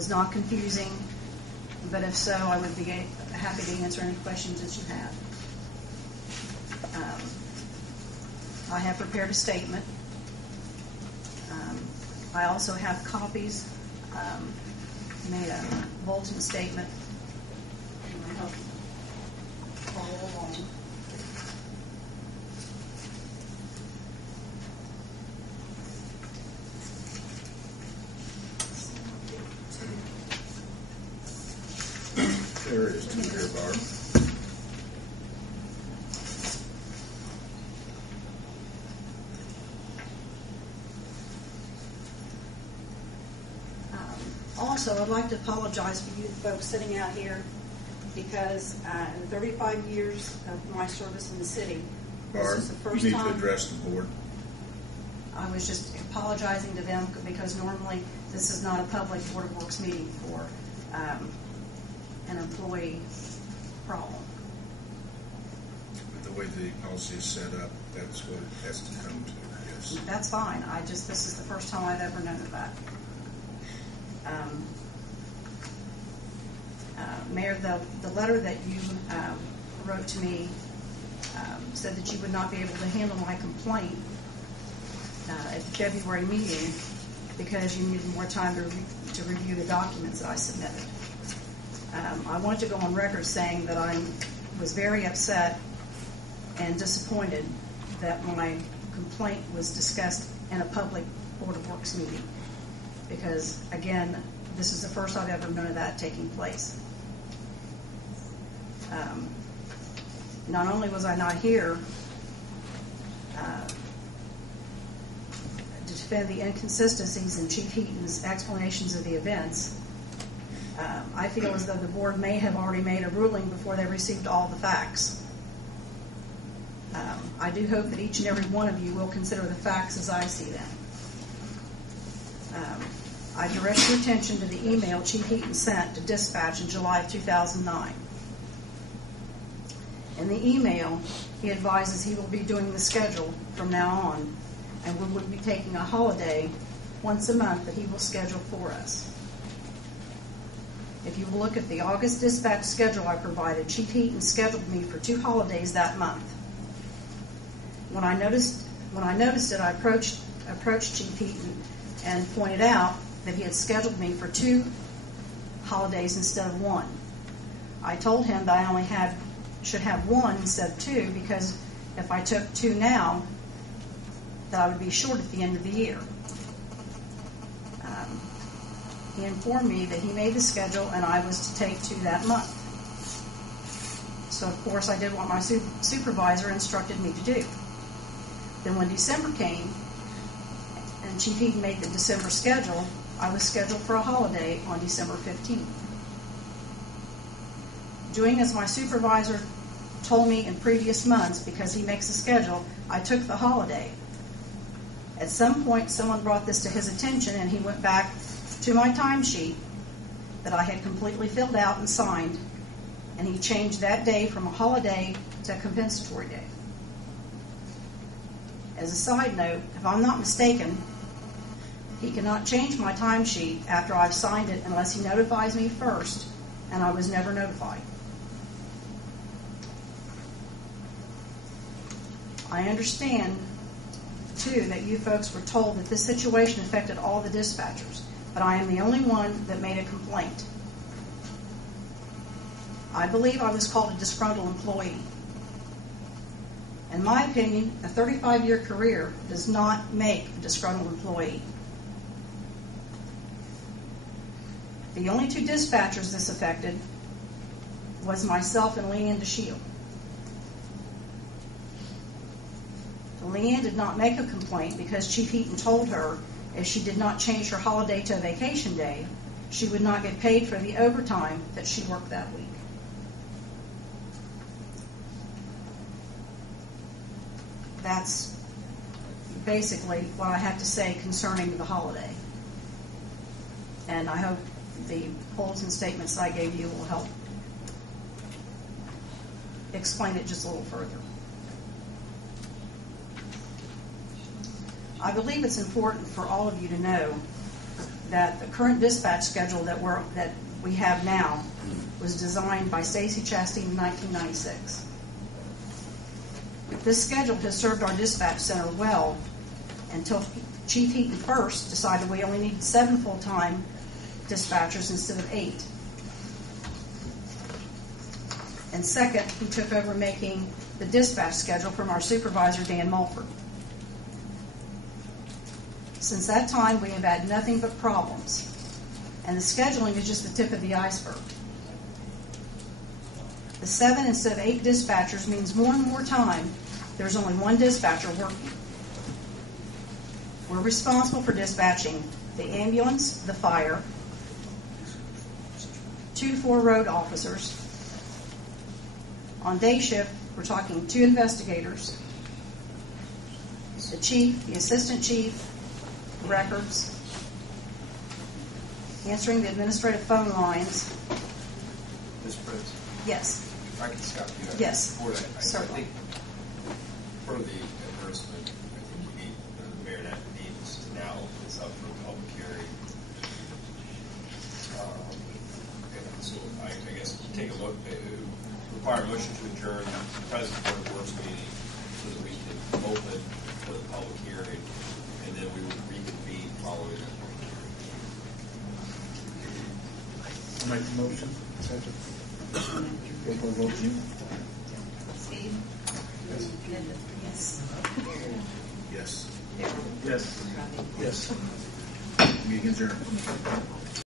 was not confusing, but if so, I would be happy to answer any questions that you have. I have prepared a statement. I also have copies, made a bulletin statement. And I hope follow along. There is two here, Barb. Also, I'd like to apologize for you folks sitting out here because in 35 years of my service in the city, Barb, this is the first you need time to address the board. I was just apologizing to them because normally this is not a public Board of Works meeting for an employee problem. The way the policy is set up, that's what it has to come to, yes. That's fine. This is the first time I've ever known of that. Mayor, the letter that you wrote to me said that you would not be able to handle my complaint at the February meeting because you needed more time to review the documents that I submitted. I want to go on record saying that I was very upset and disappointed that my complaint was discussed in a public Board of Works meeting because, again, this is the first I've ever known of that taking place. Not only was I not here to defend the inconsistencies in Chief Heaton's explanations of the events, I feel as though the board may have already made a ruling before they received all the facts. I do hope that each and every one of you will consider the facts as I see them. I direct your attention to the email Chief Heaton sent to dispatch in July of 2009. In the email, he advises he will be doing the schedule from now on, and we will be taking a holiday once a month that he will schedule for us. If you will look at the August dispatch schedule I provided, Chief Heaton scheduled me for 2 holidays that month. When I noticed it, I approached Chief Heaton and pointed out that he had scheduled me for 2 holidays instead of 1. I told him that I only should have 1 instead of 2 because if I took 2 now, that I would be short at the end of the year. He informed me that he made the schedule and I was to take 2 that month. So, of course, I did what my supervisor instructed me to do. Then when December came and Chief Heaton made the December schedule, I was scheduled for a holiday on December 15th. Doing as my supervisor told me in previous months, because he makes a schedule, I took the holiday. At some point, someone brought this to his attention, and he went back to my timesheet that I had completely filled out and signed, and he changed that day from a holiday to a compensatory day. As a side note, if I'm not mistaken, he cannot change my timesheet after I've signed it unless he notifies me first, and I was never notified. I understand, too, that you folks were told that this situation affected all the dispatchers, but I am the only one that made a complaint. I believe I was called a disgruntled employee. In my opinion, a 35-year career does not make a disgruntled employee. The only 2 dispatchers this affected was myself and Leanne DeShield. Leanne did not make a complaint because Chief Heaton told her if she did not change her holiday to a vacation day, she would not get paid for the overtime that she worked that week. That's basically what I have to say concerning the holiday. And I hope the bulletin statements I gave you will help explain it just a little further. I believe it's important for all of you to know that the current dispatch schedule that we have now was designed by Stacy Chastain in 1996. This schedule has served our dispatch center well until Chief Heaton first decided we only needed 7 full-time dispatchers instead of 8. And second, he took over making the dispatch schedule from our supervisor, Dan Mulford. Since that time, we have had nothing but problems. And the scheduling is just the tip of the iceberg. The 7 instead of 8 dispatchers means more and more time there's only one dispatcher working. We're responsible for dispatching the ambulance, the fire, 2 4 road officers. On day shift, we're talking 2 investigators, the chief, the assistant chief, records, answering the administrative phone lines. Ms. Prince, Yes. if I can stop you. Yes, Before that, I certainly. think for the advertisement, I think you need, the mayor needs to now open this up for a public hearing. And so I guess take a look, require a motion to adjourn the present Board of Works meeting so that we can open for the public hearing, and then we would reconvene following that public hearing. I'll make the motion. Second. Roll call vote, Jim? Steve? Yes. Yes. Yes. Yes. Meeting adjourned.